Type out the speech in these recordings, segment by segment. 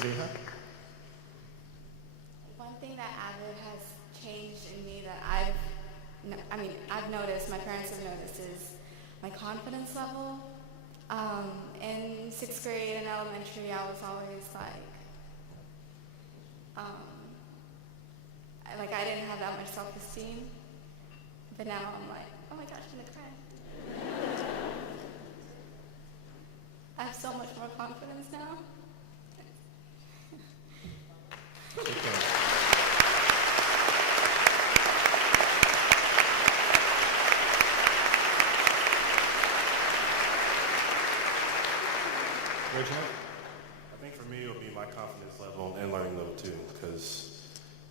Sabiha? One thing that AVID has changed in me that I've noticed, my parents have noticed, is my confidence level. In 6th grade and elementary, I was always I didn't have that much self-esteem. But now I'm like, oh my gosh, I'm gonna cry. I have so much more confidence now. Reginald? I think for me, it'll be my confidence level and learning level too, because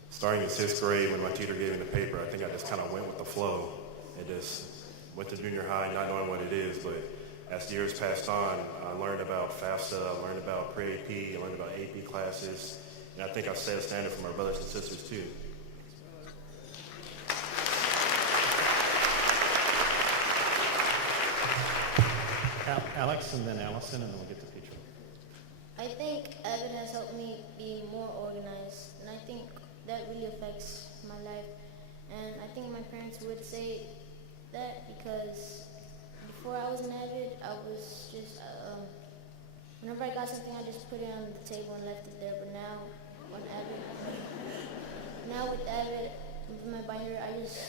starting in 6th grade when my teacher gave me the paper, I think I just kind of went with the flow and just went to junior high not knowing what it is, but as the years passed on, I learned about FAFSA, I learned about pre-AP, I learned about AP classes, and I think I set a standard for my brothers and sisters too. Alex, and then Allison, and then we'll get to Petra. I think AVID has helped me be more organized, and I think that really affects my life. And I think my parents would say that because before I was in AVID, I was just, whenever I got something, I just put it on the table and left it there. But now, with AVID, with my binder, I just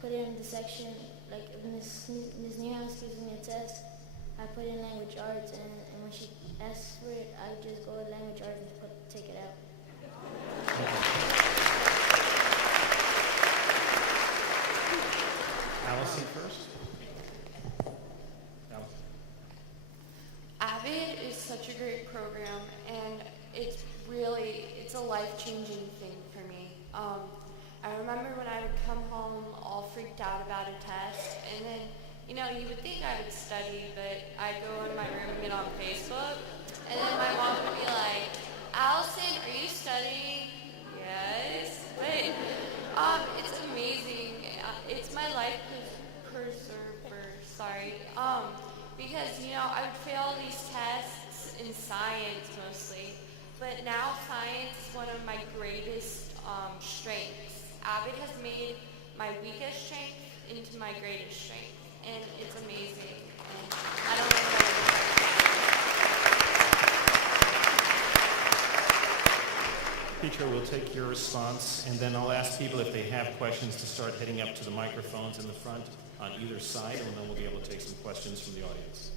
put it in the section. Like if Ms. Newhouse gives me a test, I put in language arts, and when she asks for it, I just go to language arts and take it out. Allison first. Allison. AVID is such a great program, and it's a life-changing thing for me. I remember when I would come home all freaked out about a test, and then you would think I would study, but I'd go in my room and get on Facebook, and then my mom would be like, Allison, are you studying? Yes. But it's amazing. It's my life preserver, because, I would fail these tests in science mostly, but now science is one of my greatest strengths. AVID has made my weakest strength into my greatest strength. And it's amazing. And I don't know Petra, we'll take your response, and then I'll ask people if they have questions to start heading up to the microphones in the front on either side, and then we'll be able to take some questions from the audience.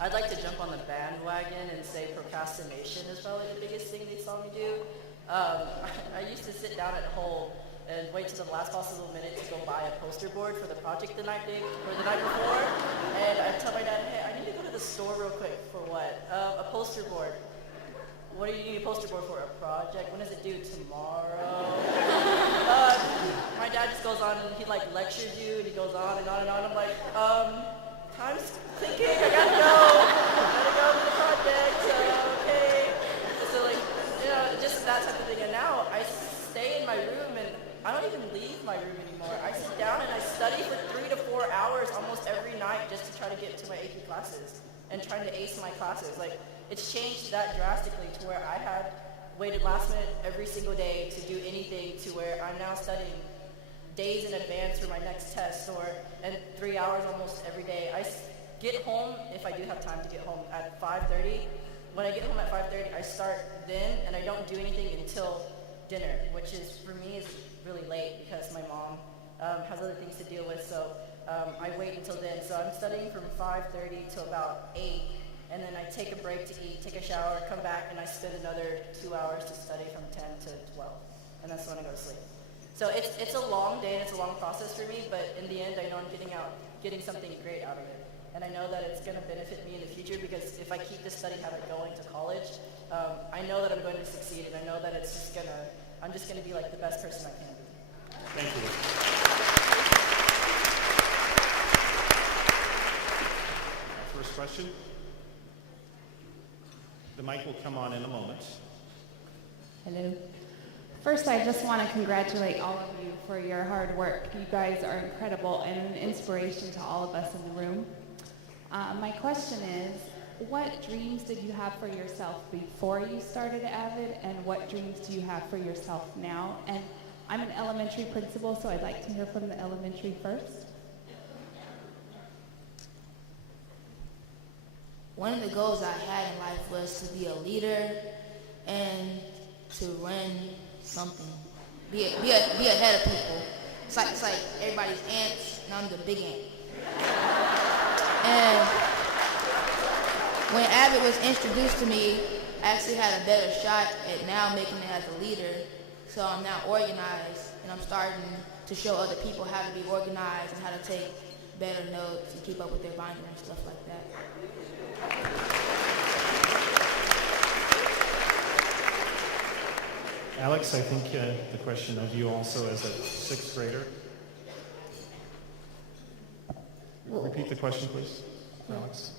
I'd like to jump on the bandwagon and say procrastination is probably the biggest thing they saw me do. I used to sit down at home and wait till the last possible minute to go buy a poster board for the project the night before. And I'd tell my dad, hey, I need to go to the store real quick. For what? A poster board. What do you need a poster board for? A project? When is it due? Tomorrow? My dad just goes on and he lectures you, and he goes on and on and on. I'm like, time's ticking, I gotta go. Gotta go to the project, okay. So just that type of thing. And now I stay in my room and I don't even leave my room anymore. I sit down and I study for 3 to 4 hours almost every night just to try to get to my AP classes and trying to ace my classes. It's changed that drastically to where I had waited last minute every single day to do anything to where I'm now studying days in advance for my next test and 3 hours almost every day. I get home, if I do have time to get home, at 5:30. When I get home at 5:30, I start then and I don't do anything until dinner, which is, for me, is really late because my mom has other things to deal with, so I wait until then. So I'm studying from 5:30 till about 8, and then I take a break to eat, take a shower, come back, and I spend another 2 hours to study from 10 to 12, and that's when I go to sleep. So it's a long day and it's a long process for me, but in the end, I know I'm getting something great out of it. And I know that it's going to benefit me in the future because if I keep this study habit going to college, I know that I'm going to succeed, and I know that I'm just going to be the best person I can be. Thank you. First question. The mic will come on in a moment. Hello. First, I just want to congratulate all of you for your hard work. You guys are incredible and an inspiration to all of us in the room. My question is, what dreams did you have for yourself before you started AVID, and what dreams do you have for yourself now? And I'm an elementary principal, so I'd like to hear from the elementary first. One of the goals I had in life was to be a leader and to run something. Be ahead of people. It's like everybody's ants, and I'm the big ant. And when AVID was introduced to me, I actually had a better shot at now making it as a leader. So I'm now organized, and I'm starting to show other people how to be organized and how to take better notes and keep up with their binder and stuff like that. Alex, I think the question of you also as a sixth grader. Repeat the question, please, Alex.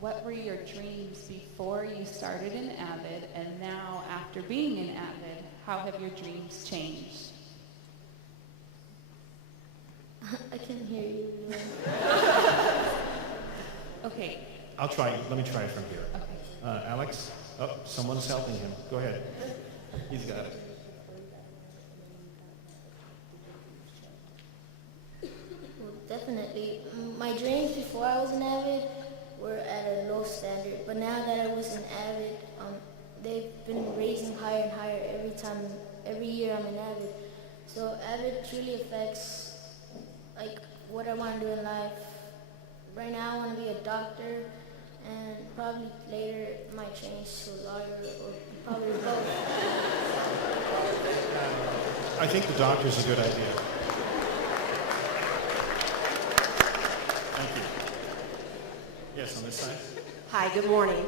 What were your dreams before you started in AVID, and now after being in AVID, how have your dreams changed? I can hear you. Okay. I'll try. Let me try it from here. Okay. Alex? Oh, someone's helping him. Go ahead. He's got it. Well, definitely. My dreams before I was in AVID were at a low standard, but now that I was in AVID, they've been raising higher and higher every year I'm in AVID. So AVID truly affects like what I want to do in life. Right now I want to be a doctor, and probably later it might change to a lawyer, or probably both. I think the doctor's a good idea. Thank you. Yes, on this side. Hi, good morning.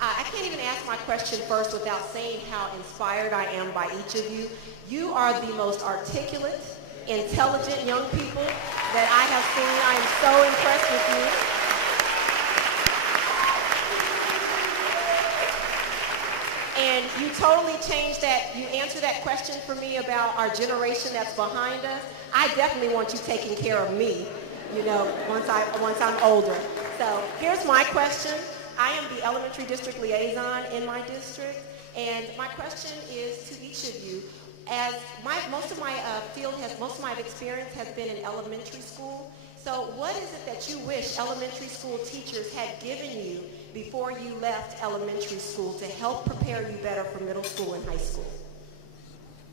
I can't even ask my question first without saying how inspired I am by each of you. You are the most articulate, intelligent young people that I have seen. I am so impressed with you. And you totally changed that. You answered that question for me about our generation that's behind us. I definitely want you taking care of me, you know, once I'm older. So here's my question. I am the elementary district liaison in my district, and my question is to each of you. As most of my experience has been in elementary school. So what is it that you wish elementary school teachers had given you before you left elementary school to help prepare you better for middle school and high school?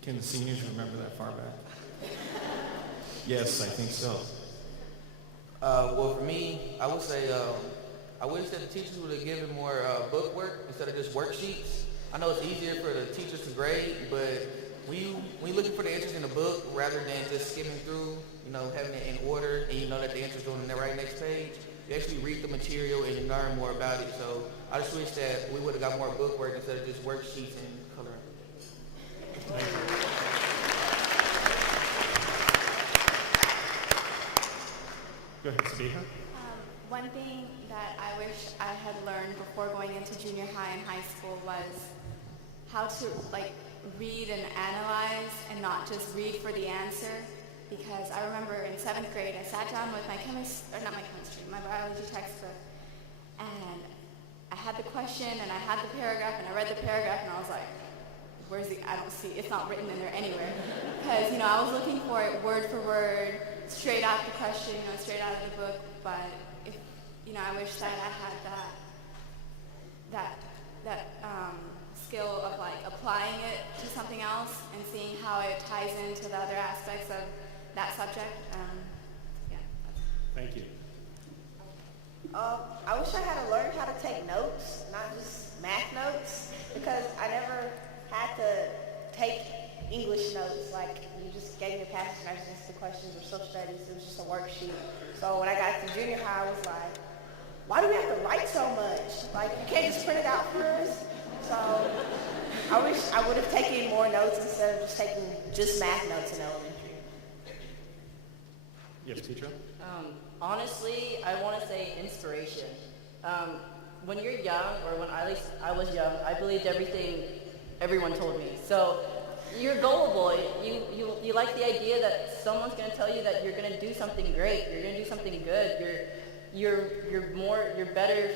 Can the seniors remember that far back? Yes, I think so. Well, for me, I would say I wish that the teachers would have given more book work instead of just worksheets. I know it's easier for the teachers to grade, but when you're looking for the answers in the book rather than just skimming through, you know, having it in order, and you know that the answer's on the right next page, you actually read the material and you learn more about it. So I just wish that we would have got more book work instead of just worksheets and coloring. Thank you. Go ahead, Sabiha. One thing that I wish I had learned before going into junior high and high school was how to read and analyze and not just read for the answer. Because I remember in 7th grade I sat down with my biology textbook, and I had the question and I had the paragraph and I read the paragraph and I was like, I don't see, it's not written in there anywhere. Because, you know, I was looking for it word for word, straight out the question, you know, straight out of the book, but I wish that I had that skill of applying it to something else and seeing how it ties into the other aspects of that subject. Yeah. Thank you. I wish I had learned how to take notes, not just math notes, because I never had to take English notes. Like, you just gave me a passage and I just answered the questions or social studies. It was just a worksheet. So when I got to junior high, I was like, why do we have to write so much? Like, you can't just print it out for us? So I wish I would have taken more notes instead of just taking just math notes in elementary. Yes, teacher? Honestly, I want to say inspiration. When you're young, or when at least I was young, I believed everything everyone told me. So you're gullible. You like the idea that someone's going to tell you that you're going to do something great. You're going to do something good. You're better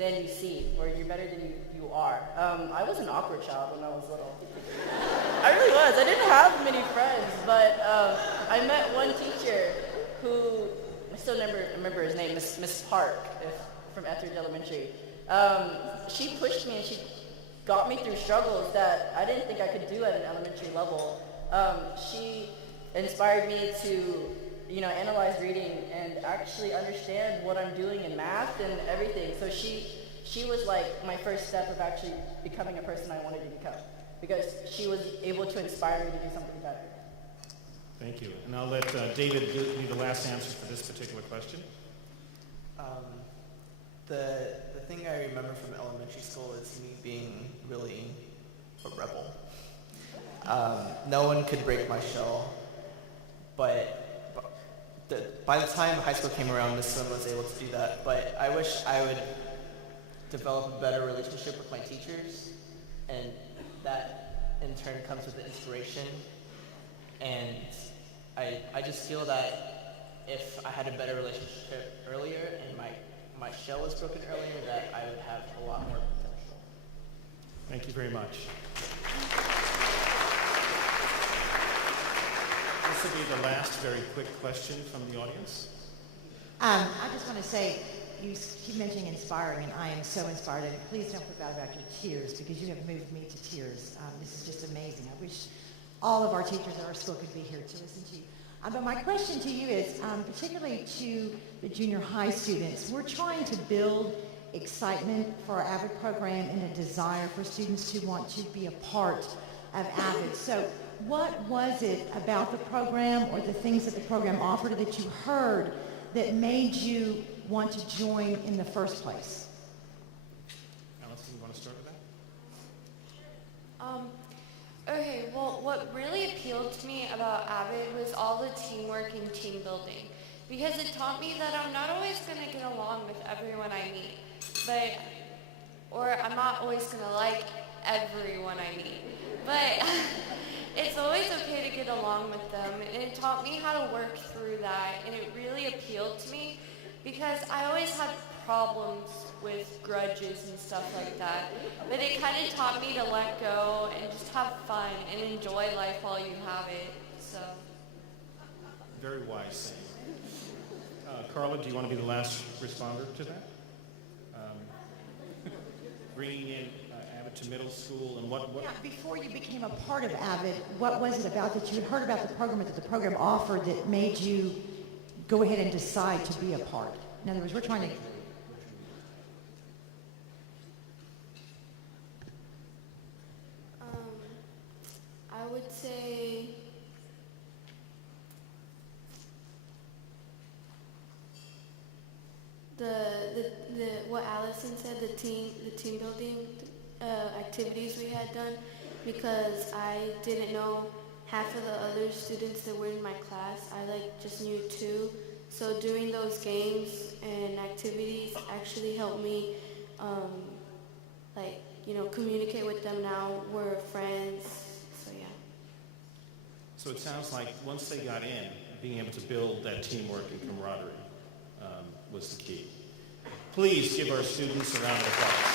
than you seem, or you're better than you are. I was an awkward child when I was little. I really was. I didn't have many friends, but I met one teacher who, I still remember his name, Miss Park, from Etheridge Elementary. She pushed me and she got me through struggles that I didn't think I could do at an elementary level. She inspired me to, analyze reading and actually understand what I'm doing in math and everything. So she was like my first step of actually becoming a person I wanted to become, because she was able to inspire me to do something better. Thank you. And I'll let David be the last answer for this particular question. The thing I remember from elementary school is me being really a rebel. No one could break my shell, but by the time high school came around, Miss Swim was able to do that. But I wish I would develop a better relationship with my teachers, and that in turn comes with the inspiration. And I just feel that if I had a better relationship earlier and my shell was broken earlier, that I would have a lot more potential. Thank you very much. This will be the last very quick question from the audience. I just want to say, you keep mentioning inspiring, and I am so inspired. And please don't forget about your tears, because you have moved me to tears. This is just amazing. I wish all of our teachers at our school could be here to listen to you. But my question to you is, particularly to the junior high students, we're trying to build excitement for our AVID program and a desire for students to want to be a part of AVID. So what was it about the program or the things that the program offered that you heard that made you want to join in the first place? Allison, you want to start with that? Okay, well, what really appealed to me about AVID was all the teamwork and team building, because it taught me that I'm not always going to get along with everyone I meet, or I'm not always going to like everyone I meet, but it's always okay to get along with them, and it taught me how to work through that, and it really appealed to me because I always had problems with grudges and stuff like that, but it kind of taught me to let go and just have fun and enjoy life while you have it. So Very wise saying. Carla, do you want to be the last responder to that? Bringing in AVID to middle school, and what? Yeah, before you became a part of AVID, what was it about that you had heard about the program, that the program offered, that made you go ahead and decide to be a part? In other words, we're trying to... I would say what Allison said, the team building activities we had done, because I didn't know half of the other students that were in my class. I just knew two. So doing those games and activities actually helped me communicate with them. Now we're friends. So yeah. So it sounds like once they got in, being able to build that teamwork and camaraderie was the key. Please give our students a round of applause.